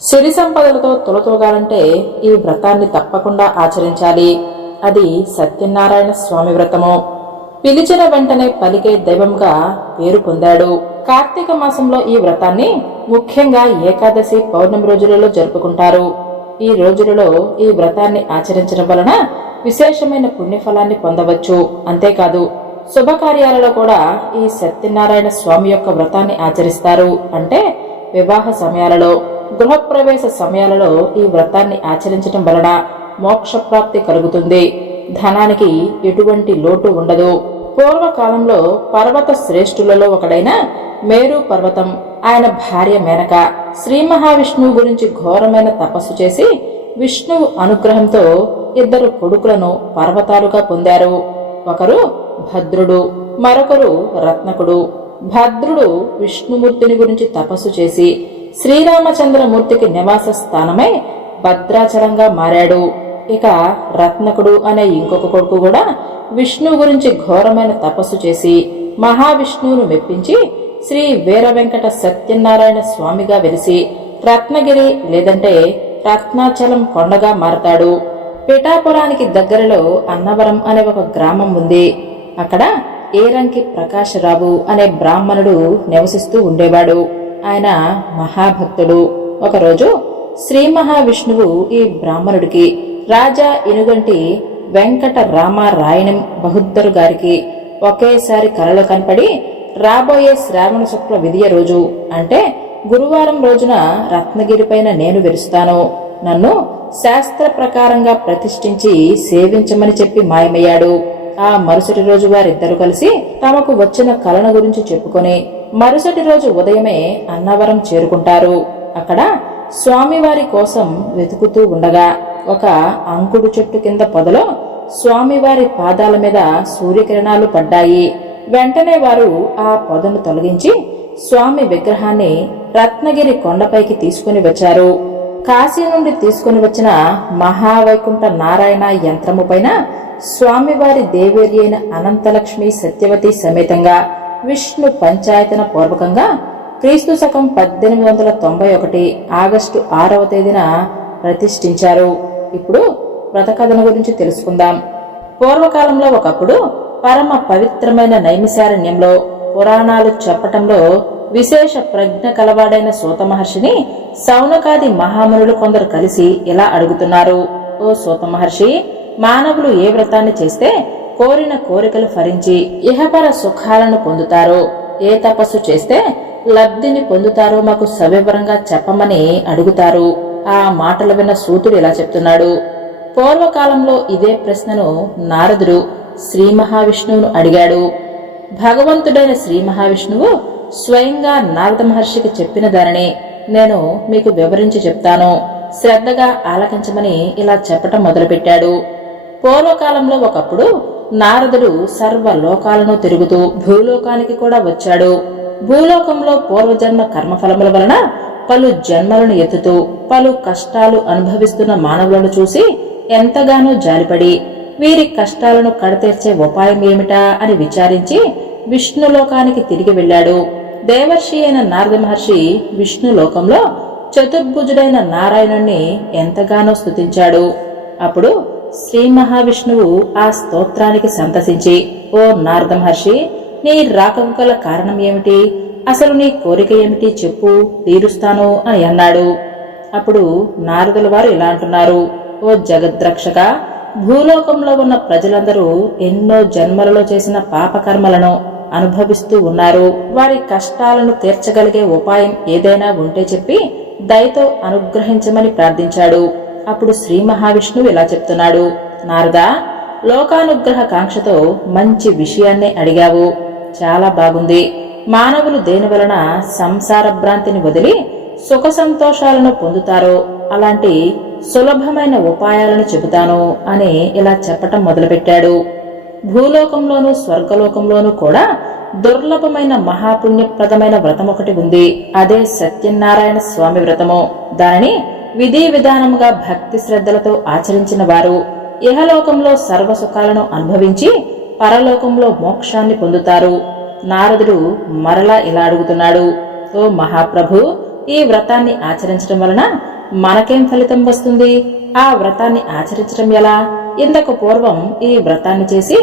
సిరి సంపదలతో తులతూగాలంటే ఈ వ్రతాన్ని తప్పకుండా ఆచరించాలి. అది సత్యనారాయణ స్వామి వ్రతము. పిలిచిన వెంటనే పలికే దైవంగా పేరు పొందాడు. కార్తీక మాసంలో ఈ వ్రతాన్ని ముఖ్యంగా ఏకాదశి, పౌర్ణమి రోజులలో జరుపుకుంటారు. ఈ రోజులలో ఈ వ్రతాన్ని ఆచరించడం వలన విశేషమైన పుణ్యఫలాన్ని పొందవచ్చు. అంతేకాదు శుభకార్యాలలో కూడా ఈ సత్యనారాయణ స్వామి యొక్క వ్రతాన్ని ఆచరిస్తారు. అంటే వివాహ సమయాలలో, గృహప్రవేశ సమయాలలో ఈ వ్రతాన్ని ఆచరించడం వలన మోక్షప్రాప్తి కలుగుతుంది. ధనానికి ఎటువంటి లోటు ఉండదు. పూర్వకాలంలో పర్వత శ్రేష్ఠులలో ఒకడైన మేరు పర్వతం, ఆయన భార్య మేనక శ్రీ మహావిష్ణువు గురించి ఘోరమైన తపస్సు చేసి విష్ణువు అనుగ్రహంతో 2 కొడుకులను పర్వతాలుగా పొందారు. ఒకరు భద్రుడు, మరొకరు రత్నకుడు. భద్రుడు విష్ణుమూర్తిని గురించి తపస్సు చేసి శ్రీరామచంద్రమూర్తికి నివాస స్థానమై భద్రాచలంగా మారాడు. ఇక రత్నకుడు అనే ఇంకొక కొడుకు కూడా విష్ణువు గురించి ఘోరమైన తపస్సు చేసి మహావిష్ణువును మెప్పించి శ్రీ వీర వెంకట సత్యనారాయణ స్వామిగా వెలిసి రత్నగిరి లేదంటే రత్నాచలం కొండగా మారతాడు. పిఠాపురానికి దగ్గరలో అన్నవరం అనే ఒక గ్రామం ఉంది. అక్కడ ఏరంకి ప్రకాశరావు అనే బ్రాహ్మణుడు నివసిస్తూ ఉండేవాడు. ఆయన మహాభక్తుడు. ఒకరోజు శ్రీ మహావిష్ణువు ఈ బ్రాహ్మణుడికి రాజా ఇనుగంటి వెంకట రామారాయణం బహుద్దరు గారికి ఒకేసారి కలలో కనపడి, రాబోయే శ్రావణ శుక్ల విదియ రోజు అంటే గురువారం రోజున రత్నగిరిపైన నేను వెలుస్తాను, నన్ను శాస్త్ర ప్రకారంగా ప్రతిష్ఠించి సేవించమని చెప్పి మాయమయ్యాడు. ఆ మరుసటి రోజు వారిద్దరూ కలిసి తమకు వచ్చిన కలను గురించి చెప్పుకొని మరుసటి రోజు ఉదయమే అన్నవరం చేరుకుంటారు. అక్కడ స్వామివారి కోసం వెతుకుతూ ఉండగా ఒక అంకుడు చెట్టు కింద పొదలో స్వామివారి పాదాల మీద సూర్యకిరణాలు పడ్డాయి. వెంటనే వారు ఆ పొదను తొలగించి స్వామి విగ్రహాన్ని రత్నగిరి కొండపైకి తీసుకుని వచ్చారు. కాశీ నుండి తీసుకుని వచ్చిన మహావైకుంఠ నారాయణ యంత్రము పైన స్వామివారి దేవేరి అయిన అనంతలక్ష్మి సత్యవతి సమేతంగా విష్ణు పంచాయతన పూర్వకంగా క్రీస్తు శకం 1891 ఆగస్టు 6వ తేదీన ప్రతిష్ఠించారు. ఇప్పుడు వ్రతకథను గురించి తెలుసుకుందాం. పూర్వకాలంలో ఒకప్పుడు పరమ పవిత్రమైన నైమిశారణ్యంలో పురాణాలు చెప్పటంలో విశేష ప్రజ్ఞ కలవాడైన సూత మహర్షిని సౌనకాది మహామునులు కొందరు కలిసి ఇలా అడుగుతున్నారు. ఓ సూత మహర్షి, మానవులు ఏ వ్రతాన్ని చేస్తే కోరిన కోరికలు ఫలించి ఇహపర సుఖాలను పొందుతారో, ఏ తపస్సు చేస్తే లబ్ధిని పొందుతారో మాకు సవివరంగా చెప్పమని అడుగుతారు. ఆ మాటలు విన్న సూతుడు ఇలా చెప్తున్నాడు. పూర్వకాలంలో ఇదే ప్రశ్నను నారదుడు శ్రీ మహావిష్ణువును అడిగాడు. భగవంతుడైన శ్రీ మహావిష్ణువు స్వయంగా నారద మహర్షికి చెప్పిన దానిని నేను మీకు వివరించి చెప్తాను, శ్రద్ధగా ఆలకించమని ఇలా చెప్పటం మొదలుపెట్టాడు. పూర్వకాలంలో ఒకప్పుడు నారదుడు సర్వలోకాలను తిరుగుతూ భూలోకానికి కూడా వచ్చాడు. భూలోకంలో పూర్వజన్మ కర్మఫలముల వలన పలు జన్మలను ఎత్తుతూ పలు కష్టాలు అనుభవిస్తున్న మానవులను చూసి ఎంతగానో జాలిపడి వీరి కష్టాలను కడతీర్చే ఉపాయం ఏమిటా అని విచారించి విష్ణులోకానికి తిరిగి వెళ్లాడు. దేవర్షి అయిన నారద మహర్షి విష్ణులోకంలో చతుర్భుజుడైన నారాయణుణ్ణి ఎంతగానో స్తుతించాడు. అప్పుడు శ్రీ మహావిష్ణువు ఆ స్తోత్రానికి సంతసించి, ఓ నారద మహర్షి, నీ రాకకు గల కారణం ఏమిటి, అసలు నీ కోరిక ఏమిటి చెప్పు, తీరుస్తాను అని అన్నాడు. అప్పుడు నారదుల వారు ఇలా అంటున్నారు. ఓ జగద్రక్షక, భూలోకంలో ఉన్న ప్రజలందరూ ఎన్నో జన్మలలో చేసిన పాపకర్మలను అనుభవిస్తూ ఉన్నారు. వారి కష్టాలను తీర్చగలిగే ఉపాయం ఏదైనా ఉంటే చెప్పి దయతో అనుగ్రహించమని ప్రార్థించాడు. అప్పుడు శ్రీ మహావిష్ణువు ఇలా చెప్తున్నాడు. నారదా, లోకానుగ్రహ కాంక్షతో మంచి విషయాన్నే అడిగావు, చాలా బాగుంది. మానవులు దేని వలన సంసార భ్రాంతిని వదిలి సుఖ సంతోషాలను పొందుతారో అలాంటి సులభమైన ఉపాయాలను చెబుతాను అని ఇలా చెప్పటం మొదలుపెట్టాడు. భూలోకంలోనూ స్వర్గలోకంలోనూ కూడా దుర్లభమైన మహాపుణ్యప్రదమైన వ్రతం ఒకటి ఉంది. అదే సత్యనారాయణ స్వామి వ్రతము. దానిని విధి విధానముగా భక్తి శ్రద్ధలతో ఆచరించిన వారు ఇహలోకంలో సర్వసుఖాలను అనుభవించి పరలోకంలో మోక్షాన్ని పొందుతారు. నారదుడు మరలా ఇలా అడుగుతున్నాడు. ఓ మహాప్రభు, ఈ వ్రతాన్ని ఆచరించడం వలన మనకేం ఫలితం వస్తుంది? ఆ వ్రతాన్ని ఆచరించడం ఎలా? ఇంతకు పూర్వం ఈ వ్రతాన్ని చేసి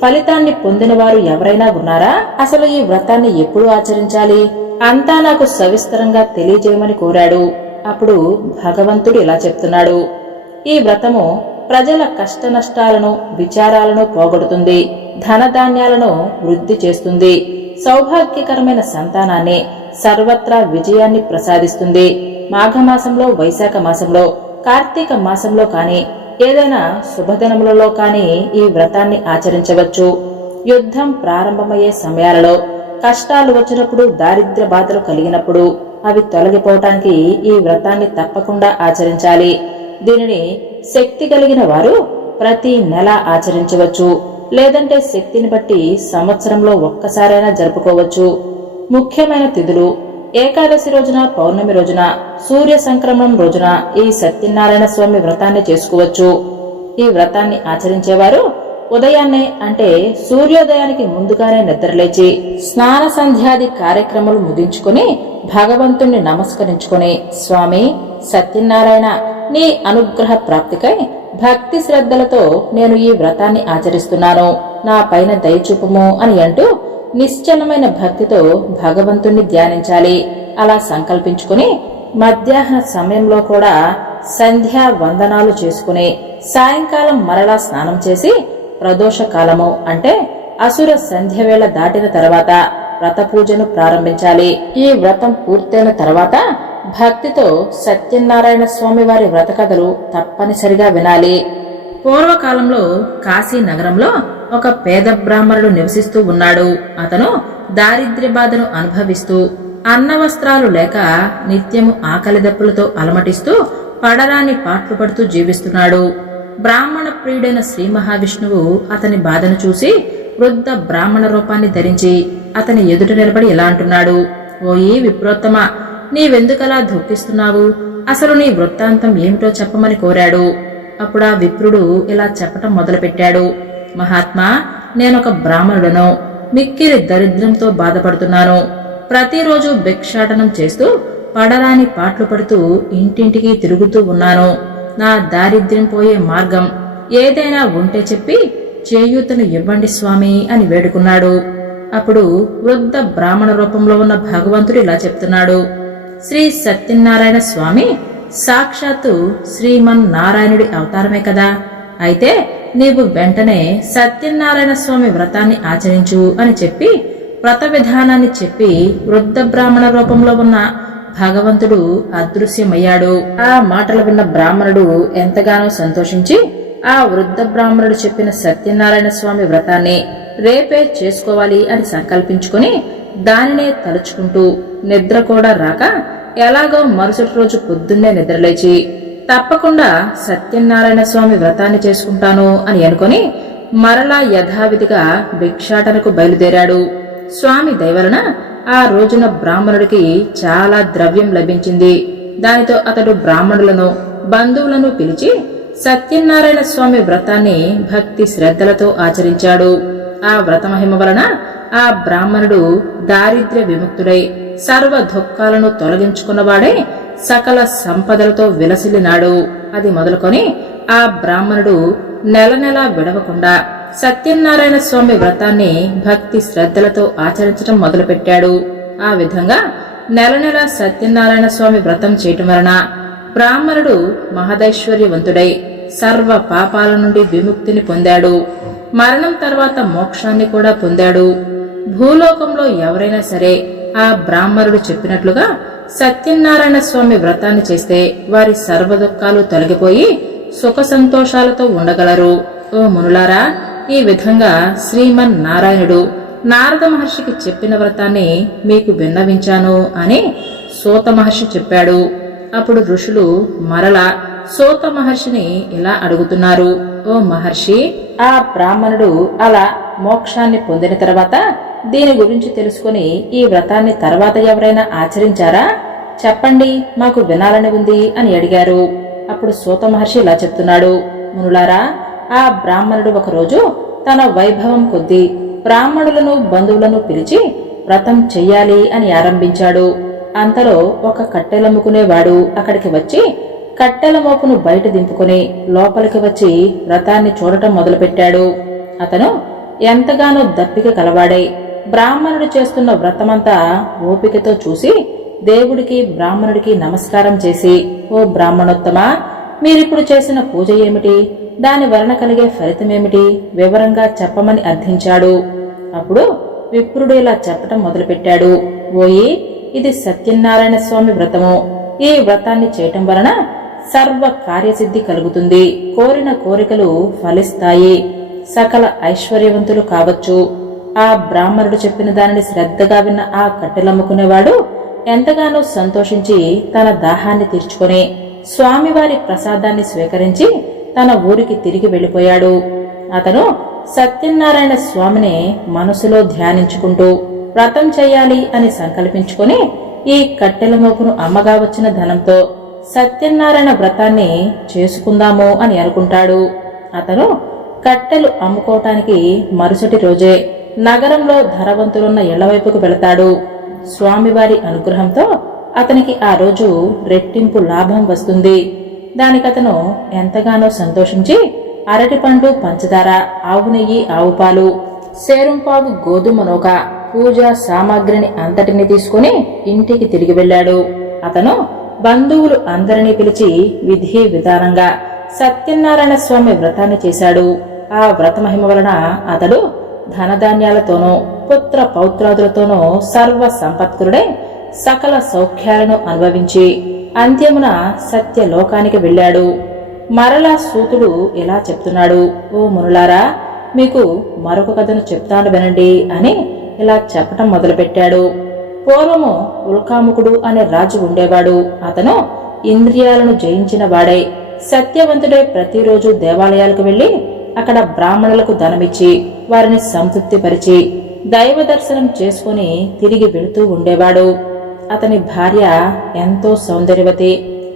ఫలితాన్ని పొందిన వారు ఎవరైనా ఉన్నారా? అసలు ఈ వ్రతాన్ని ఎప్పుడు ఆచరించాలి? అంతా నాకు సవిస్తరంగా తెలియజేయమని కోరాడు. అప్పుడు భగవంతుడు ఇలా చెప్తున్నాడు: ఈ వ్రతము ప్రజల కష్ట నష్టాలను, విచారాలను పోగొడుతుంది, ధనధాన్యాలను వృద్ధి చేస్తుంది, సౌభాగ్యకరమైన సంతానాన్ని, సర్వత్రా విజయాన్ని ప్రసాదిస్తుంది. మాఘమాసంలో, వైశాఖ మాసంలో, కార్తీక మాసంలో కాని ఏదైనా శుభదినములలో కాని ఈ వ్రతాన్ని ఆచరించవచ్చు. యుద్ధం ప్రారంభమయ్యే సమయాలలో, కష్టాలు వచ్చినప్పుడు, దారిద్ర్య బాధలు కలిగినప్పుడు అవి తొలగిపోవటానికి ఈ వ్రతాన్ని తప్పకుండా ఆచరించాలి. దీనిని శక్తి కలిగిన వారు ప్రతి నెల ఆచరించవచ్చు. లేదంటే శక్తిని బట్టి సంవత్సరంలో ఒక్కసారైనా జరుపుకోవచ్చు. ముఖ్యమైన తిథులు: ఏకాదశి రోజున, పౌర్ణమి రోజున, సూర్య సంక్రమణం రోజున ఈ సత్యనారాయణ స్వామి వ్రతాన్ని చేసుకోవచ్చు. ఈ వ్రతాన్ని ఆచరించేవారు ఉదయాన్నే, అంటే సూర్యోదయానికి ముందుగానే నిద్రలేచి స్నాన సంధ్యాది కార్యక్రమాలు ముగించుకుని భగవంతుణ్ణి నమస్కరించుకుని, స్వామి సత్యనారాయణ, నీ అనుగ్రహ ప్రాప్తికై భక్తి శ్రద్ధలతో నేను ఈ వ్రతాన్ని ఆచరిస్తున్నాను, నా పైన దయచూపుము అని అంటూ నిశ్చలమైన భక్తితో భగవంతుణ్ణి ధ్యానించాలి. అలా సంకల్పించుకుని మధ్యాహ్న సమయంలో కూడా సంధ్యా వందనాలు చేసుకుని సాయంకాలం మరలా స్నానం చేసి ప్రదోష కాలము, అంటే అసుర సంధ్య వేళ దాటిన తర్వాత వ్రత పూజను ప్రారంభించాలి. ఈ వ్రతం పూర్తయిన తర్వాత భక్తితో సత్యనారాయణ స్వామి వారి వ్రత కథలు తప్పనిసరిగా వినాలి. పూర్వకాలంలో కాశీ నగరంలో ఒక పేద బ్రాహ్మణుడు నివసిస్తూ ఉన్నాడు. అతను దారిద్ర్య బాధను అనుభవిస్తూ, అన్న వస్త్రాలు లేక నిత్యము ఆకలి దప్పులతో అలమటిస్తూ పడరాని పాట్లు పడుతూ జీవిస్తున్నాడు. బ్రాహ్మణ ప్రియుడైన శ్రీ మహావిష్ణువు అతని బాధను చూసి వృద్ధ బ్రాహ్మణ రూపాన్ని ధరించి అతని ఎదుట నిలబడి ఇలా అంటున్నాడు: ఓయి విప్రోత్తమ, నీవెందుకలా దుఃఖిస్తున్నావు? అసలు నీ వృత్తాంతం ఏమిటో చెప్పమని కోరాడు. అప్పుడు ఆ విప్రుడు ఇలా చెప్పటం మొదలుపెట్టాడు: మహాత్మా, నేనొక బ్రాహ్మణుడను. మిక్కిలి దరిద్రంతో బాధపడుతున్నాను. ప్రతిరోజు భిక్షాటనం చేస్తూ పడరాని పాట్లు పడుతూ ఇంటింటికి తిరుగుతూ ఉన్నాను. నా దారిద్ర్యం పోయే మార్గం ఏదైనా ఉంటే చెప్పి చేయూతను ఇవ్వండి స్వామి అని వేడుకున్నాడు. అప్పుడు వృద్ధ బ్రాహ్మణ రూపంలో ఉన్న భగవంతుడు ఇలా చెప్తున్నాడు: శ్రీ సత్యనారాయణ స్వామి సాక్షాత్తు శ్రీమన్నారాయణుడి అవతారమే కదా. అయితే నీవు వెంటనే సత్యనారాయణ స్వామి వ్రతాన్ని ఆచరించు అని చెప్పి వ్రత విధానాన్ని చెప్పి వృద్ధ బ్రాహ్మణ రూపంలో ఉన్న భగవంతుడు అదృశ్యమయ్యాడు. ఆ మాటలు విన్న బ్రాహ్మణుడు ఎంతగానో సంతోషించి ఆ వృద్ధ బ్రాహ్మణుడు చెప్పిన సత్యనారాయణ స్వామి వ్రతాన్ని రేపే చేసుకోవాలి అని సంకల్పించుకుని దానినే తలుచుకుంటూ నిద్ర కూడా రాక ఎలాగో మరుసటి రోజు పొద్దున్నే నిద్రలేచి తప్పకుండా సత్యనారాయణ స్వామి వ్రతాన్ని చేసుకుంటాను అని అనుకుని మరలా యథావిధిగా భిక్షాటనకు బయలుదేరాడు. స్వామి దయవలన ఆ రోజున బ్రాహ్మణుడికి చాలా ద్రవ్యం లభించింది. దానితో అతడు బ్రాహ్మణులను, బంధువులను పిలిచి సత్యనారాయణ స్వామి వ్రతాన్ని భక్తి శ్రద్ధలతో ఆచరించాడు. ఆ వ్రతమహిమ వలన ఆ బ్రాహ్మణుడు దారిద్ర్య విముక్తుడై సర్వ దుఃఖాలను తొలగించుకున్నవాడై సకల సంపదలతో విలసిల్లినాడు. అది మొదలుకొని ఆ బ్రాహ్మణుడు నెల నెలా విడవకుండా సత్యనారాయణ స్వామి వ్రతాన్ని భక్తి శ్రద్ధలతో ఆచరించడం మొదలుపెట్టాడు. ఆ విధంగా నెల నెల సత్యనారాయణ స్వామి వ్రతం చేయటం వలన బ్రాహ్మణుడు మహదైశ్వర్యవంతుడై సర్వ పాపాల నుండి విముక్తిని పొందాడు. మరణం తర్వాత మోక్షాన్ని కూడా పొందాడు. భూలోకంలో ఎవరైనా సరే ఆ బ్రాహ్మణుడు చెప్పినట్లుగా సత్యనారాయణ స్వామి వ్రతాన్ని చేస్తే వారి సర్వ దుఃఖాలు తొలగిపోయి సుఖ సంతోషాలతో ఉండగలరు. ఓ మునులారా, ఈ విధంగా శ్రీమన్నారాయణుడు నారద మహర్షికి చెప్పిన వ్రతాన్ని మీకు విన్నవించాను అని సూత మహర్షి చెప్పాడు. అప్పుడు ఋషులు మరలా సూత మహర్షిని ఇలా అడుగుతున్నారు: ఓ మహర్షి, ఆ బ్రాహ్మణుడు అలా మోక్షాన్ని పొందిన తర్వాత దీని గురించి తెలుసుకుని ఈ వ్రతాన్ని తర్వాత ఎవరైనా ఆచరించారా? చెప్పండి, మాకు వినాలని ఉంది అని అడిగారు. అప్పుడు సూత మహర్షి ఇలా చెప్తున్నాడు: మునులారా, ఆ బ్రాహ్మణుడు ఒకరోజు తన వైభవం కొద్దీ బ్రాహ్మణులను, బంధువులను పిలిచి వ్రతం చెయ్యాలి అని ఆరంభించాడు. అంతలో ఒక కట్టెలమ్ముకునేవాడు అక్కడికి వచ్చి కట్టెల మోపును బయట దింపుకుని లోపలికి వచ్చి వ్రతాన్ని చూడటం మొదలుపెట్టాడు. అతను ఎంతగానో దప్పిక కలవాడై బ్రాహ్మణుడు చేస్తున్న వ్రతమంతా ఓపికతో చూసి దేవుడికి బ్రాహ్మణుడికి నమస్కారం చేసి, ఓ బ్రాహ్మణోత్తమా, మీరిప్పుడు చేసిన పూజ ఏమిటి, దాని వలన కలిగే ఫలితమేమిటి వివరంగా చెప్పమని అర్థించాడు. అప్పుడు విప్రుడు ఇలా చెప్పటం మొదలుపెట్టాడు. ఓయి, ఇది సత్యనారాయణ స్వామి వ్రతము. ఈ వ్రతాన్ని చేయటం వలన సర్వ కార్యసిద్ధి కలుగుతుంది, కోరిన కోరికలు ఫలిస్తాయి, సకల ఐశ్వర్యవంతులు కావచ్చు. ఆ బ్రాహ్మణుడు చెప్పిన దానిని శ్రద్ధగా విన్న ఆ కట్టెలమ్ముకునేవాడు ఎంతగానో సంతోషించి తన దాహాన్ని తీర్చుకొని స్వామివారి ప్రసాదాన్ని స్వీకరించి తన ఊరికి తిరిగి వెళ్లిపోయాడు. అతను సత్యనారాయణ స్వామిని మనసులో ధ్యానించుకుంటూ వ్రతం చెయ్యాలి అని సంకల్పించుకొని ఈ కట్టెల మోపును అమ్మగా వచ్చిన ధనంతో సత్యనారాయణ వ్రతాన్ని చేసుకుందాము అని అనుకుంటాడు. అతను కట్టెలు అమ్ముకోవటానికి మరుసటి రోజే నగరంలో ధనవంతులున్న ఇళ్లవైపుకు వెళతాడు. స్వామివారి అనుగ్రహంతో అతనికి ఆ రోజు రెట్టింపు లాభం వస్తుంది. దానికతను ఎంతగానో సంతోషించి అరటిపండు, పంచదార, ఆవు నెయ్యి, ఆవు పాలు, సేరుంపావు గోధుమ నూక, పూజా సామాగ్రిని అంతటిని తీసుకుని ఇంటికి తిరిగి వెళ్లాడు. అతను బంధువులు అందరినీ పిలిచి విధి విధానంగా సత్యనారాయణ స్వామి వ్రతాన్ని చేశాడు. ఆ వ్రతమహిమ వలన అతడు ధనధాన్యాలతోనూ పుత్ర పౌత్రాదులతోనూ సర్వ సంపత్కురుడై సకల సౌఖ్యాలను అనుభవించి అంత్యమున సత్యలోకానికి వెళ్లాడు. మరలా సూతుడు ఇలా చెప్తున్నాడు. ఓ మునులారా, మీకు మరొక కథను చెప్తాను వినండి అని ఇలా చెప్పటం మొదలుపెట్టాడు. పూర్వము ఉల్కాముకుడు అనే రాజు ఉండేవాడు. అతను ఇంద్రియాలను జయించిన వాడై సత్యవంతుడై ప్రతిరోజు దేవాలయాలకు వెళ్లి అక్కడ బ్రాహ్మణులకు ధనమిచ్చి వారిని సంతృప్తిపరిచి దైవ దర్శనం చేసుకుని తిరిగి వెళుతూ ఉండేవాడు. అతని భార్య ఎంతో సౌందర్యవతి.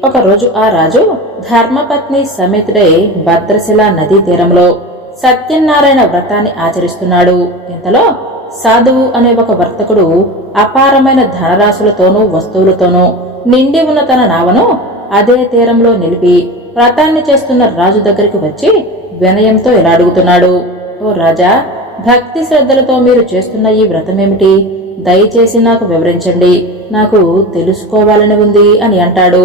ఒకరోజు ఆ రాజు ధర్మపత్ని సమేతుడై భద్రశిల నదీ తీరంలో సత్యనారాయణ వ్రతాన్ని ఆచరిస్తున్నాడు. ఇంతలో సాధువు అనే ఒక వర్తకుడు అపారమైన ధనరాశులతోనూ వస్తువులతోనూ నిండి ఉన్న తన నావను అదే తీరంలో నిలిపి వ్రతాన్ని చేస్తున్న రాజు దగ్గరికి వచ్చి వినయంతో ఇలా అడుగుతున్నాడు. ఓ రాజా, భక్తి శ్రద్ధలతో మీరు చేస్తున్న ఈ వ్రతమేమిటి? దయచేసి నాకు వివరించండి, నాకు తెలుసుకోవాలని ఉంది అని అంటాడు.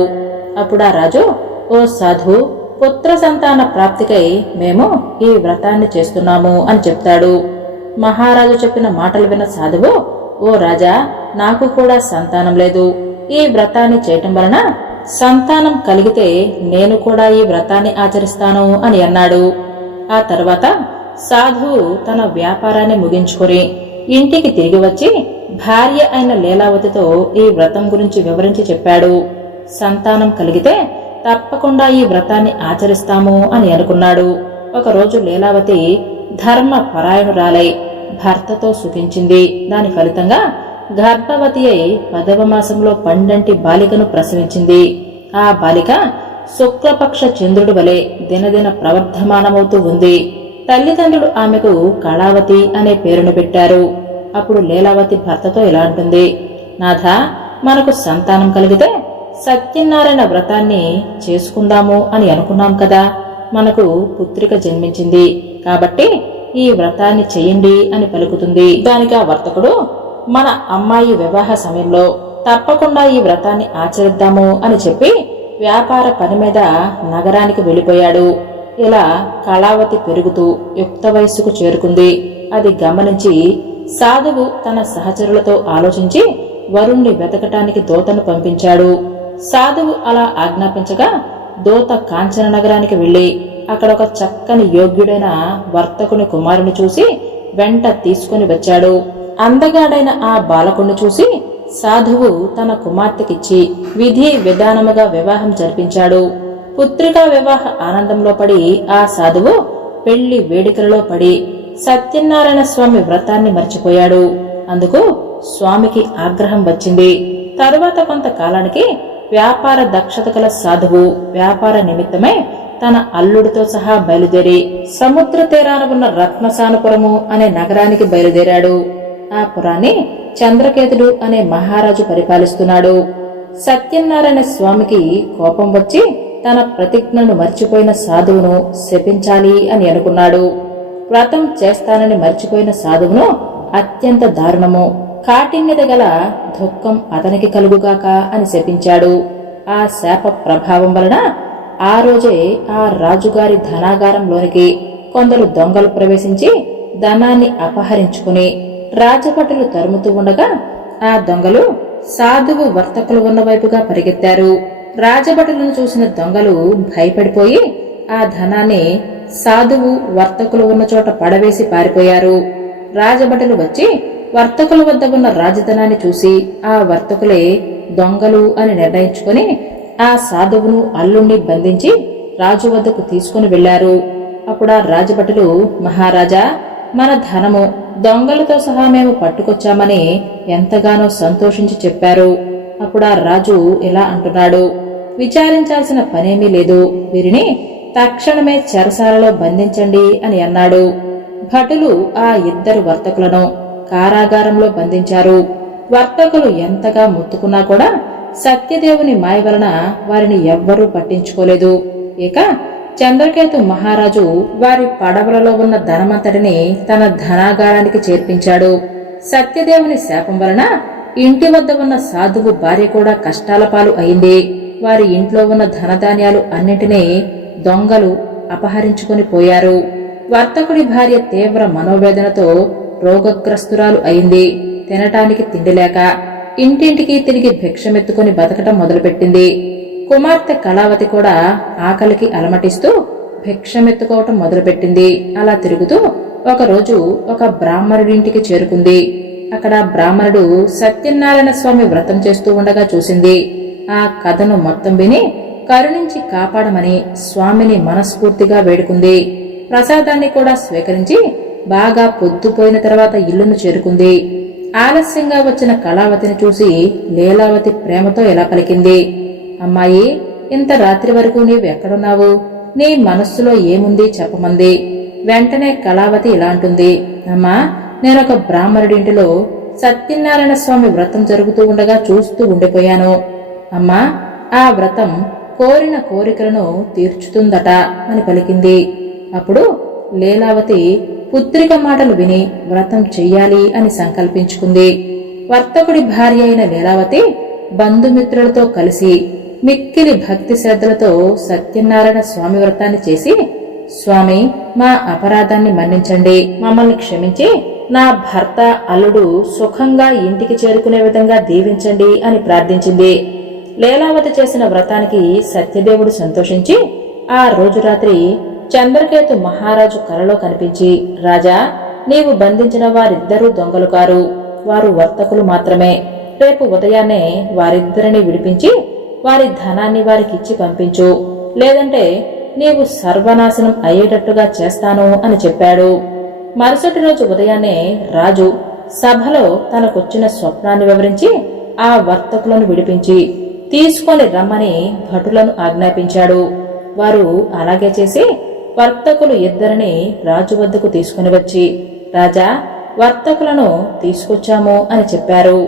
అప్పుడు ఆ రాజు, ఓ సాధు, పుత్ర సంతాన ప్రాప్తికై మేము ఈ వ్రతాన్ని చేస్తున్నాము అని చెప్తాడు. మహారాజు చెప్పిన మాటలు విన్న సాధువు, ఓ రాజా, నాకు కూడా సంతానం లేదు. ఈ వ్రతాన్ని చేయటం వలన సంతానం కలిగితే నేను కూడా ఈ వ్రతాన్ని ఆచరిస్తాను అని అన్నాడు. ఆ తర్వాత సాధువు తన వ్యాపారాన్ని ముగించుకుని ఇంటికి తిరిగి వచ్చి భార్య అయిన లీలావతితో ఈ వ్రతం గురించి వివరించి చెప్పాడు. సంతానం కలిగితే తప్పకుండా ఈ వ్రతాన్ని ఆచరిస్తాము అని అనుకున్నాడు. ఒకరోజు లీలావతి ధర్మ పరాయణురాలై భర్తతో సుఖించింది. దాని ఫలితంగా గర్భవతి అయి 10వ మాసంలో పండంటి బాలికను ప్రసవించింది. ఆ బాలిక శుక్లపక్ష చంద్రుడి వలె దినదిన ప్రవర్ధమానమవుతూ ఉంది. తల్లిదండ్రులు ఆమెకు కళావతి అనే పేరును పెట్టారు. అప్పుడు లీలావతి భర్తతో ఇలా అంటుంది. నాథా, మనకు సంతానం కలిగితే సత్యనారాయణ వ్రతాన్ని చేసుకుందాము అని అనుకున్నాం కదా. మనకు పుత్రిక జన్మించింది కాబట్టి ఈ వ్రతాన్ని చెయ్యండి అని పలుకుతుంది. దానికి ఆ వర్తకుడు, మన అమ్మాయి వివాహ సమయంలో తప్పకుండా ఈ వ్రతాన్ని ఆచరిద్దాము అని చెప్పి వ్యాపార పని మీద నగరానికి వెళ్లిపోయాడు. ఇలా కళావతి పెరుగుతూ యుక్త వయస్సుకు చేరుకుంది. అది గమనించి సాధువు తన సహచరులతో ఆలోచించి వరుణ్ణి వెతకటానికి దూతను పంపించాడు. సాధువు అలా ఆజ్ఞాపించగా దూత కాంచన నగరానికి వెళ్లి అక్కడ ఒక చక్కని యోగ్యుడైన వర్తకుని కుమారుని చూసి వెంట తీసుకుని వచ్చాడు. అందగాడైన ఆ బాలకుణ్ణి చూసి సాధువు తన కుమార్తెకిచ్చి విధి విధానముగా వివాహం జరిపించాడు. పుత్రికా వివాహ ఆనందంలో పడి ఆ సాధువు పెళ్లి వేడుకలలో పడి సత్యనారాయణ స్వామి వ్రతాన్ని మర్చిపోయాడు. అందుకు స్వామికి ఆగ్రహం వచ్చింది. తరువాత కొంతకాలానికి వ్యాపార దక్షత గల సాధువు వ్యాపార నిమిత్తమై తన అల్లుడితో సహా బయలుదేరి సముద్ర తీరాన ఉన్న రత్నసానపురము అనే నగరానికి బయలుదేరాడు. ఆ పురాన్ని చంద్రకేతుడు అనే మహారాజు పరిపాలిస్తున్నాడు. సత్యనారాయణ స్వామికి కోపం వచ్చి తన ప్రతిజ్ఞను మర్చిపోయిన సాధువును శపించాలి అని అనుకున్నాడు. వ్రతం చేస్తానని మర్చిపోయిన సాధువును అత్యంత దారుణము, కాఠిన్యత గల దుఃఖం అతనికి కలుగుగాక అని శపించాడు. ఆ శాప ప్రభావం వలన ఆ రోజే ఆ రాజుగారి ధనాగారంలోనికి కొందరు దొంగలు ప్రవేశించి ధనాన్ని అపహరించుకుని రాజభటులు తరుముతూ ఉండగా ఆ దొంగలు సాధువు వర్తకులు ఉన్న వైపుగా పరిగెత్తారు. రాజభటులను చూసిన దొంగలు భయపడిపోయి ఆ ధనాన్ని సాధువు వర్తకులు ఉన్న చోట పడవేసి పారిపోయారు. రాజభటులు వచ్చి వర్తకుల వద్ద ఉన్న రాజధనాన్ని చూసి ఆ వర్తకులే దొంగలు అని నిర్ణయించుకుని ఆ సాధువును అల్లుణ్ణి బంధించి రాజు వద్దకు తీసుకుని వెళ్లారు. అప్పుడు ఆ రాజభటులు, మహారాజా, మన ధనము దొంగలతో సహా మేము పట్టుకొచ్చామని ఎంతగానో సంతోషించి చెప్పారు. అప్పుడు ఆ రాజు ఇలా అంటున్నాడు, విచారించాల్సిన పనేమీ లేదు, వీరిని తక్షణమే చెరసాలలో బంధించండి అని అన్నాడు. భటులు ఆ ఇద్దరు వర్తకులను కారాగారంలో బంధించారు. వర్తకులు ఎంతగా మొత్తుకున్నా కూడా సత్యదేవుని మాయ వలన వారిని ఎవ్వరూ పట్టించుకోలేదు. ఇక చంద్రకేతు మహారాజు వారి పడవలలో ఉన్న ధనమంతటిని తన ధనాగారానికి చేర్పించాడు. సత్యదేవుని శాపం వలన ఇంటి వద్ద ఉన్న సాధువు భార్య కూడా కష్టాల పాలు అయింది. వారి ఇంట్లో ఉన్న ధనధాన్యాలు అన్నింటినీ దొంగలు అపహరించుకుని పోయారు. వర్తకుడి భార్య తీవ్ర మనోవేదనతో రోగగ్రస్తురాలు అయింది. తినటానికి తిండి లేక ఇంటింటికి తిరిగి భిక్షమెత్తుకుని బతకటం మొదలుపెట్టింది. కుమార్తె కళావతి కూడా ఆకలికి అలమటిస్తూ భిక్షమెత్తుకోవటం మొదలుపెట్టింది. అలా తిరుగుతూ ఒకరోజు ఒక బ్రాహ్మణుడింటికి చేరుకుంది. అక్కడ బ్రాహ్మణుడు సత్యనారాయణ స్వామి వ్రతం చేస్తూ ఉండగా చూసింది. ఆ కథను మొత్తం విని కరుణించి కాపాడమని స్వామిని మనస్ఫూర్తిగా వేడుకుంది. ప్రసాదాన్ని కూడా స్వీకరించి బాగా పొద్దుపోయిన తర్వాత ఇల్లును చేరుకుంది. ఆలస్యంగా వచ్చిన కళావతిని చూసి లీలావతి ప్రేమతో ఇలా పలికింది, అమ్మాయి, ఇంత రాత్రి వరకు నీవు ఎక్కడున్నావు? నీ మనస్సులో ఏముంది చెప్పమంది. వెంటనే కళావతి ఇలా అంటుంది, అమ్మా, నేనొక బ్రాహ్మణుడింటిలో సత్యనారాయణ స్వామి వ్రతం జరుగుతూ ఉండగా చూస్తూ ఉండిపోయాను. అమ్మా, ఆ వ్రతం కోరిన కోరికలను తీర్చుతుందట అని పలికింది. అప్పుడు లీలావతి పుత్రిక మాటలు విని వ్రతం చెయ్యాలి అని సంకల్పించుకుంది. వర్తకుడి భార్య అయిన లీలావతి బంధుమిత్రులతో కలిసి మిక్కిలి భక్తి శ్రద్ధలతో సత్యనారాయణ స్వామి వ్రతాన్ని చేసి, స్వామి, మా అపరాధాన్ని మన్నించండి, మమ్మల్ని క్షమించి నా భర్త అల్లుడు సుఖంగా ఇంటికి చేరుకునే విధంగా దీవించండి అని ప్రార్థించింది. లీలావతి చేసిన వ్రతానికి సత్యదేవుడు సంతోషించి ఆ రోజు రాత్రి చంద్రకేతు మహారాజు కలలో కనిపించి, రాజా, నీవు బంధించిన వారిద్దరూ దొంగలు కారు, వారు వర్తకులు మాత్రమే. రేపు ఉదయాన్నే వారిద్దరిని విడిపించి వారి ధనాన్ని వారికిచ్చి పంపించు, లేదంటే నీవు సర్వనాశనం అయ్యేటట్టుగా చేస్తాను అని చెప్పాడు. మరుసటి రోజు ఉదయాన్నే రాజు సభలో తనకొచ్చిన స్వప్నాన్ని వివరించి ఆ వర్తకులను విడిపించి తీసుకొని రమ్మని భటులను ఆజ్ఞాపించాడు. వారు అలాగే చేసి వర్తకులు ఇద్దరిని రాజు వద్దకు తీసుకుని వచ్చి, రాజా, వర్తకులను తీసుకొచ్చాము అని చెప్పారు.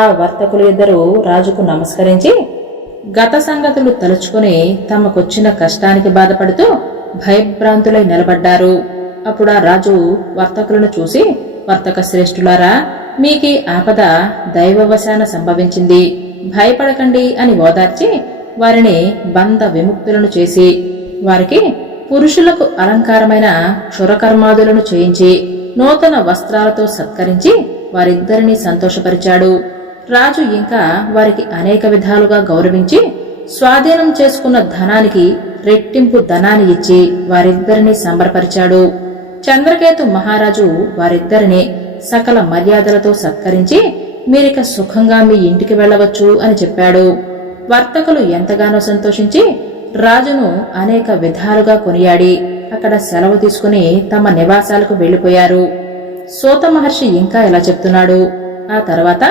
ఆ వర్తకులు ఇద్దరు రాజుకు నమస్కరించి గత సంగతులు తలుచుకుని తమకొచ్చిన కష్టానికి బాధపడుతూ భయభ్రాంతులై నిలబడ్డారు. అప్పుడు ఆ రాజు వర్తకులను చూసి, వర్తక శ్రేష్ఠులారా, మీకీ ఆపద దైవవశాన సంభవించింది, భయపడకండి అని ఓదార్చి వారిని బంధ విముక్తులను చేసి వారికి పురుషులకు అలంకారమైన క్షురకర్మాదులను చేయించి నూతన వస్త్రాలతో సత్కరించి వారిద్దరినీ సంతోషపరిచాడు. రాజు ఇంకా వారికి అనేక విధాలుగా గౌరవించి స్వాధీనం చేసుకున్న ధనానికి రెట్టింపు ధనాన్ని ఇచ్చి వారిద్దరినీ సంబరపరిచాడు. చంద్రకేతు మహారాజు వారిద్దరిని సకల మర్యాదలతో సత్కరించి మీరిక సుఖంగా మీ ఇంటికి వెళ్లవచ్చు అని చెప్పాడు. వర్తకులు ఎంతగానో సంతోషించి రాజును అనేక విధాలుగా కొనియాడి అక్కడ సెలవు తీసుకుని తమ నివాసాలకు వెళ్లిపోయారు. సూత మహర్షి ఇంకా ఇలా చెప్తున్నాడు, ఆ తర్వాత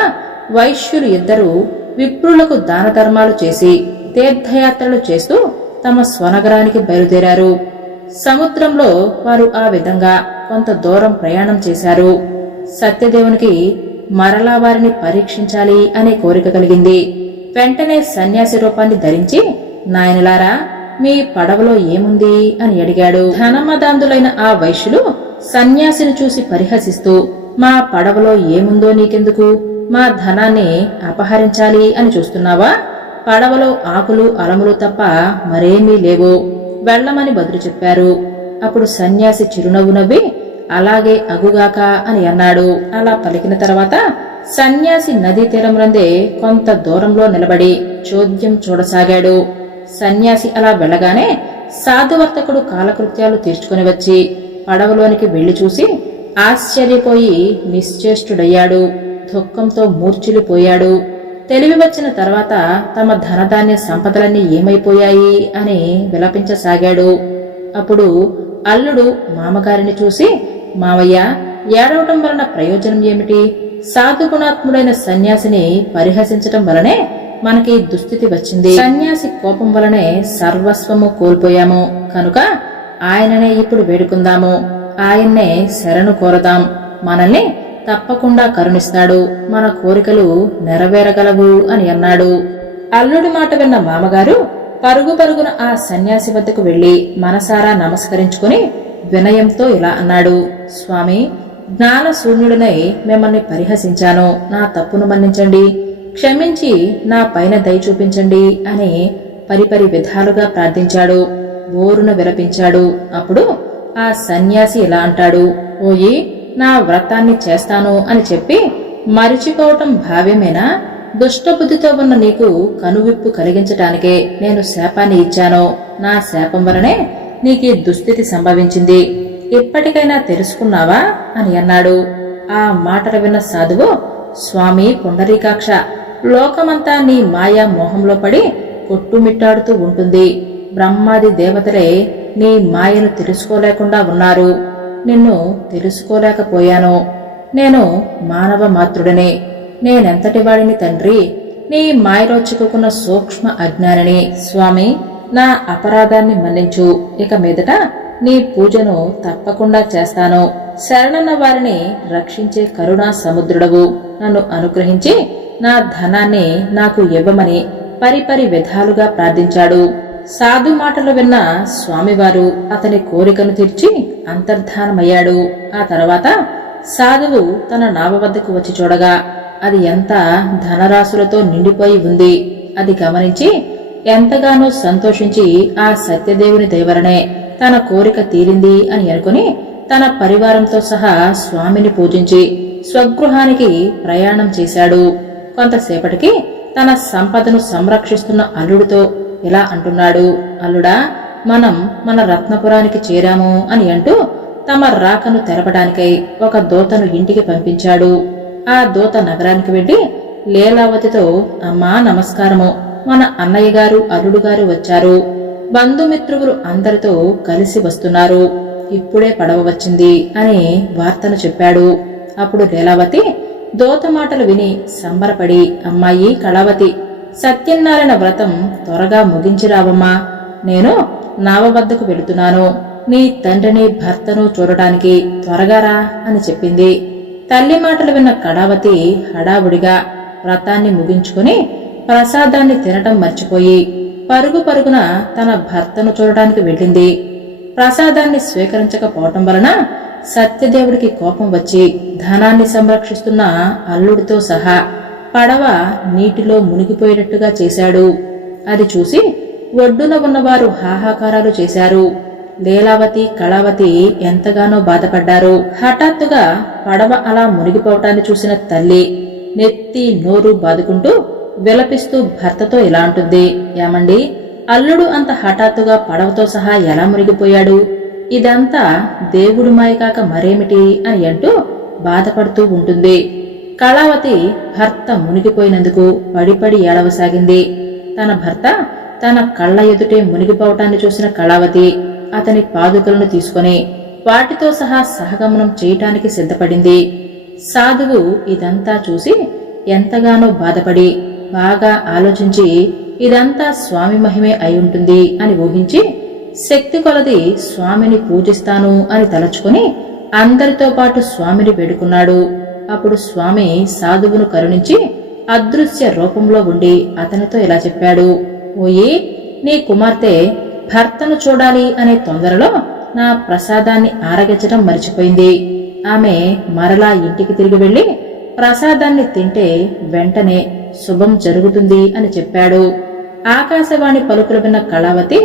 వైశ్యులు ఇద్దరు విప్రులకు దాన ధర్మాలు చేసి తీర్థయాత్రలు చేస్తూ తమ స్వనగరానికి బయలుదేరారు. సముద్రంలో వారు ఆ విధంగా కొంత దూరం ప్రయాణం చేశారు. సత్యదేవునికి మరలా వారిని పరీక్షించాలి అనే కోరిక కలిగింది. వెంటనే సన్యాసి రూపాన్ని ధరించి, నాయనలారా, మీ పడవలో ఏముంది అని అడిగాడు. ధనమదాంధులైన ఆ వైశ్యులు సన్యాసిని చూసి పరిహసిస్తూ, మా పడవలో ఏముందో నీకెందుకు? మా ధనాన్ని అపహరించాలి అని చూస్తున్నావా? పడవలో ఆకులు అలములు తప్ప మరేమీ లేవు, వెళ్ళమని బదులు చెప్పారు. అప్పుడు సన్యాసి చిరునవ్వు నవ్వి, అలాగే అగుగాక అని అన్నాడు. అలా పలికిన తర్వాత సన్యాసి నదీ తీరంలోందే కొంత దూరంలో నిలబడి చోద్యం చూడసాగాడు. సన్యాసి అలా వెళ్ళగానే సాధువర్తకుడు కాలకృత్యాలు తీర్చుకుని వచ్చి పడవలోనికి వెళ్లి చూసి ఆశ్చర్యపోయి నిశ్చేష్టుడయ్యాడు. దుఃఖంతో మూర్ఛిల్లిపోయాడు. తెలివి వచ్చిన తర్వాత తమ ధనధాన్య సంపదలన్నీ ఏమైపోయాయి అని విలపించసాగాడు. అప్పుడు అల్లుడు మామగారిని చూసి, మావయ్య, ఏడవటం వలన ప్రయోజనం ఏమిటి? సాధుగుణాత్ముడైన సన్యాసిని పరిహసించటం వలనే మనకి దుస్థితి వచ్చింది. సన్యాసి కోపం వలనే సర్వస్వము కోల్పోయాము. కనుక ఆయననే ఇప్పుడు వేడుకుందాము. ఆయన్నే శరణు కోరదాం. మనల్ని తప్పకుండా కరుణిస్తాడు. మన కోరికలు నెరవేరగలవు అని అన్నాడు. అల్లుడి మాట విన్న మామగారు పరుగు పరుగున ఆ సన్యాసి వద్దకు వెళ్లి మనసారా నమస్కరించుకుని వినయంతో ఇలా అన్నాడు. స్వామి, జ్ఞాన శూన్యుడినై మిమ్మల్ని పరిహసించాను. నా తప్పును మన్నించండి. క్షమించి నా పైన దయ చూపించండి అని పరిపరి విధాలుగా ప్రార్థించాడు. బోరున విలపించాడు. అప్పుడు ఆ సన్యాసి ఇలా అంటాడు. ఓయి, నా వ్రతాన్ని చేస్తాను అని చెప్పి మరిచిపోవటం భావ్యమేనా? దుష్టబుద్ధితో ఉన్న నీకు కనువిప్పు కలిగించటానికే నేను శాపాన్ని ఇచ్చాను. నా శాపం వలనే నీకీ దుస్థితి సంభవించింది. ఇప్పటికైనా తెలుసుకున్నావా అని అన్నాడు. ఆ మాటలు విన్న సాధువు, స్వామి పుండరీకాక్ష, లోకమంతా నీ మాయా మోహంలో పడి కొట్టుమిట్టాడుతూ ఉంటుంది. బ్రహ్మాది దేవతలే నీ మాయను తెలుసుకోలేకుండా ఉన్నారు. నిన్ను తెలుసుకోలేకపోయాను. నేను మానవ మాత్రుడనే. నేనెంతటి వాడిని తండ్రి? నీ మాయలో చిక్కుకున్న సూక్ష్మ అజ్ఞానిని. స్వామి, నా అపరాధాన్ని మన్నించు. ఇక మీదట నీ పూజను తప్పకుండా చేస్తాను. శరణన్న వారిని రక్షించే కరుణా సముద్రుడవు. నన్ను అనుగ్రహించి నా ధనాన్ని నాకు ఇవ్వమని పరిపరి విధాలుగా ప్రార్థించాడు. సాధు మాటలు విన్న స్వామివారు అతని కోరికను తీర్చి అంతర్ధానమయ్యాడు. ఆ తర్వాత సాధువు తన నావ వద్దకు వచ్చి చూడగా అది ఎంత ధనరాశులతో నిండిపోయి ఉంది. అది గమనించి ఎంతగానో సంతోషించి ఆ సత్యదేవుని దయవలనే తన కోరిక తీరింది అని అనుకుని తన పరివారంతో సహా స్వామిని పూజించి స్వగృహానికి ప్రయాణం చేశాడు. కొంతసేపటికి తన సంపదను సంరక్షిస్తున్న అల్లుడితో ఇలా అంటున్నాడు. అల్లుడా, మనం మన రత్నపురానికి చేరాము అని అంటూ తమ రాకను తెరపడానికై ఒక దూతను ఇంటికి పంపించాడు. ఆ దూత నగరానికి వెళ్లి లీలావతితో, అమ్మా నమస్కారము, మన అన్నయ్య గారు అల్లుడు గారు వచ్చారు. బంధుమిత్రువులు అందరితో కలిసి వస్తున్నారు. ఇప్పుడే పడవ వచ్చింది అని వార్తను చెప్పాడు. అప్పుడు లీలావతి దూత మాటలు విని సంబరపడి, అమ్మాయి కళావతి, సత్యనారాయణ వ్రతం త్వరగా ముగించిరావమ్మా. నేను నావ వద్దకు వెళుతున్నాను. నీ తండ్రిని భర్తను చూడటానికి త్వరగా రా అని చెప్పింది. తల్లి మాటలు విన్న కళావతి హడావుడిగా వ్రతాన్ని ముగించుకుని ప్రసాదాన్ని తినటం మర్చిపోయి పరుగు పరుగున తన భర్తను చూడటానికి వెళ్ళింది. ప్రసాదాన్ని స్వీకరించకపోవటం వలన సత్యదేవుడికి కోపం వచ్చి ధనాన్ని సంరక్షిస్తున్న అల్లుడితో సహా పడవ నీటిలో మునిగిపోయేటట్టుగా చేశాడు. అది చూసి ఒడ్డున ఉన్నవారు హాహాకారాలు చేశారు. లీలావతి, కళావతి ఎంతగానో బాధపడ్డారు. హఠాత్తుగా పడవ అలా మునిగిపోవటాన్ని చూసిన తల్లి నెత్తి నోరు బాదుకుంటూ విలపిస్తూ భర్తతో ఇలా అంటుంది. ఏమండి, అల్లుడు అంత హఠాత్తుగా పడవతో సహా ఎలా మునిగిపోయాడు? ఇదంతా దేవుడి మాయ కాక మరేమిటి అని అంటూ బాధపడుతూ ఉంటుంది. కళావతి భర్త మునిగిపోయినందుకు పడిపడి ఏడవసాగింది. తన భర్త తన కళ్ల ఎదుటే మునిగిపోవటాన్ని చూసిన కళావతి అతని పాదుకలను తీసుకుని వాటితో సహా సహగమనం చేయటానికి సిద్ధపడింది. సాధువు ఇదంతా చూసి ఎంతగానో బాధపడి బాగా ఆలోచించి ఇదంతా స్వామి మహిమే అయి ఉంటుంది అని ఊహించి శక్తి కొలది స్వామిని పూజిస్తాను అని తలచుకుని అందరితో పాటు స్వామిని వేడుకున్నాడు. అప్పుడు స్వామి సాధువును కరుణించి అదృశ్య రూపంలో ఉండి అతనితో ఇలా చెప్పాడు: ఓయి, నీ కుమార్తె భర్తను చూడాలి అనే తొందరలో నా ప్రసాదాన్ని ఆరగించడం మర్చిపోయింది. ఆమె మరలా ఇంటికి తిరిగి వెళ్లి ప్రసాదాన్ని తింటే వెంటనే శుభం జరుగుతుంది అని చెప్పాడు. ఆకాశవాణి పలుకులు విన్న కళావతి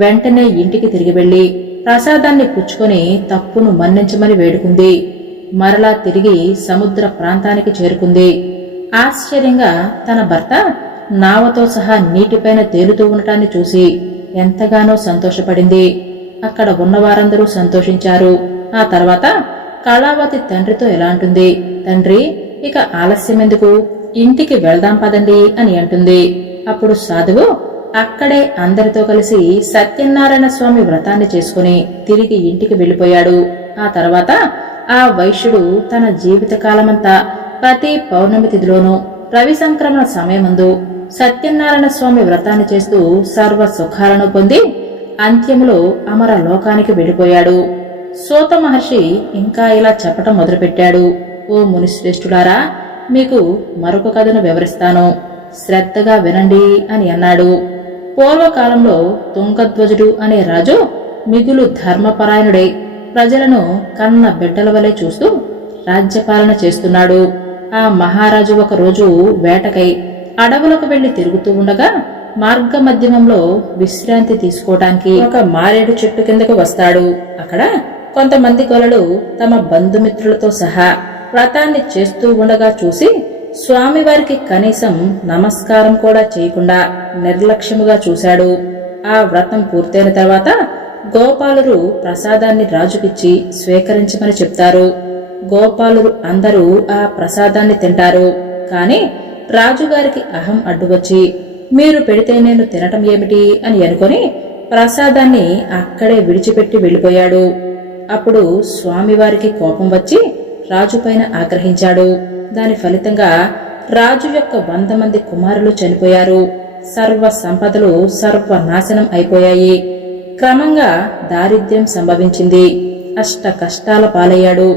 వెంటనే ఇంటికి తిరిగి వెళ్లి ప్రసాదాన్ని పుచ్చుకొని తప్పును మన్నించమని వేడుకుంది. మరలా తిరిగి సముద్ర ప్రాంతానికి చేరుకుంది. ఆశ్చర్యంగా తన భర్త నావతో సహా నీటిపైన తేలుతూ ఉండటాన్ని చూసి ఎంతగానో సంతోషపడింది. అక్కడ ఉన్నవారందరూ సంతోషించారు. ఆ తర్వాత కళావతి తండ్రితో ఎలా అంటుంది: తండ్రి, ఇక ఆలస్యమెందుకు, ఇంటికి వెళ్దాం పదండి అని అంటుంది. అప్పుడు సాధువు అక్కడే అందరితో కలిసి సత్యనారాయణ స్వామి వ్రతాన్ని చేసుకుని తిరిగి ఇంటికి వెళ్లిపోయాడు. ఆ తర్వాత ఆ వైశ్యుడు తన జీవితకాలమంతా ప్రతి పౌర్ణమి తిథిలోనూ రవి సంక్రమణ సమయమందు సత్యనారాయణ స్వామి వ్రతాన్ని చేస్తూ సర్వ సుఖాలను పొంది అంత్యములో అమర లోకానికి వెళ్లిపోయాడు. సూత మహర్షి ఇంకా ఇలా చెప్పటం మొదలుపెట్టాడు: ఓ మునిశ్రేష్ఠులారా, మీకు మరొక కథను వివరిస్తాను, శ్రద్ధగా వినండి అని అన్నాడు. పూర్వకాలంలో తుంగధ్వజుడు అనే రాజు మిగులు ధర్మపరాయణుడై ప్రజలను కన్న బిడ్డల వలె చూస్తూ రాజ్యపాలన చేస్తున్నాడు. ఆ మహారాజు ఒక రోజు వేటకై అడవులకు వెళ్లి తిరుగుతూ ఉండగా మార్గ మధ్యమంలో విశ్రాంతి తీసుకోవడానికి ఒక మారేడు చెట్టు కిందకు వస్తాడు. అక్కడ కొంతమంది గొలలు తమ బంధుమిత్రులతో సహా వ్రతాన్ని చేస్తూ ఉండగా చూసి స్వామివారికి కనీసం నమస్కారం కూడా చేయకుండా నిర్లక్ష్యముగా చూశాడు. ఆ వ్రతం పూర్తయిన తర్వాత గోపాలురు ప్రసాదాన్ని రాజుకిచ్చి స్వీకరించమని చెప్తారు. గోపాలురు అందరూ ఆ ప్రసాదాన్ని తింటారు. కాని రాజుగారికి అహం అడ్డువచ్చి, మీరు పెడితే నేను తినటం ఏమిటి అని అనుకుని ప్రసాదాన్ని అక్కడే విడిచిపెట్టి వెళ్లిపోయాడు. అప్పుడు స్వామివారికి కోపం వచ్చి రాజుపైన ఆగ్రహించాడు. దాని ఫలితంగా రాజు యొక్క 100 మంది కుమారులు చనిపోయారు. సర్వ సంపదలు సర్వనాశనం అయిపోయాయి. క్రమంగా దారిద్ర్యం సంభవించింది. అష్ట కష్టాల పాలయ్యాడు.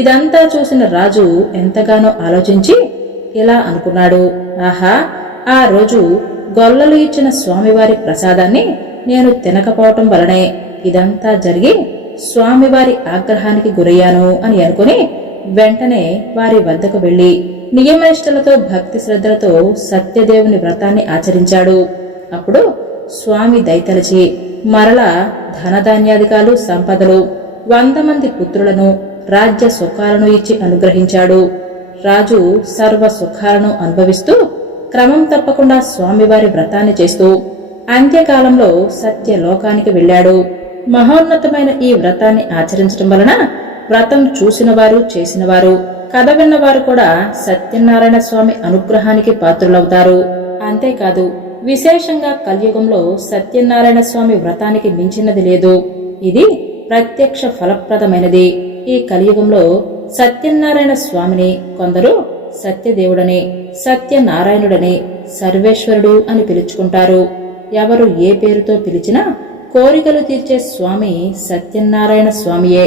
ఇదంతా చూసిన రాజు ఎంతగానో ఆలోచించి ఇలా అనుకున్నాడు: ఆహా, ఆ రోజు గొల్లలు ఇచ్చిన స్వామివారి ప్రసాదాన్ని నేను తినకపోవటం వలనే ఇదంతా జరిగి స్వామివారి ఆగ్రహానికి గురయ్యాను అని అనుకుని వెంటనే వారి వద్దకు వెళ్లి నియమనిష్టలతో భక్తి శ్రద్ధలతో సత్యదేవుని వ్రతాన్ని ఆచరించాడు. అప్పుడు స్వామి దయతలచి మరలా ధనధాన్యాధికాలు సంపదలు 100 మంది పుత్రులను రాజ్య సుఖాలను ఇచ్చి అనుగ్రహించాడు. రాజు సర్వ సుఖాలను అనుభవిస్తూ క్రమం తప్పకుండా స్వామివారి వ్రతాన్ని చేస్తూ అంత్యకాలంలో సత్యలోకానికి వెళ్లాడు. మహోన్నతమైన ఈ వ్రతాన్ని ఆచరించడం వలన వ్రతం చూసినవారు, చేసినవారు, కథ విన్నవారు కూడా సత్యనారాయణ స్వామి అనుగ్రహానికి పాత్రులవుతారు. అంతేకాదు, విశేషంగా కలియుగంలో సత్యనారాయణ స్వామి వ్రతానికి మించినది లేదు. ఇది ప్రత్యక్ష ఫలప్రదమైనది. ఈ కలియుగంలో సత్యనారాయణ స్వామిని కొందరు సత్యదేవుడని, సత్యనారాయణుడని, సర్వేశ్వరుడు అని పిలుచుకుంటారు. ఎవరు ఏ పేరుతో పిలిచినా కోరికలు తీర్చే స్వామి సత్యనారాయణ స్వామియే.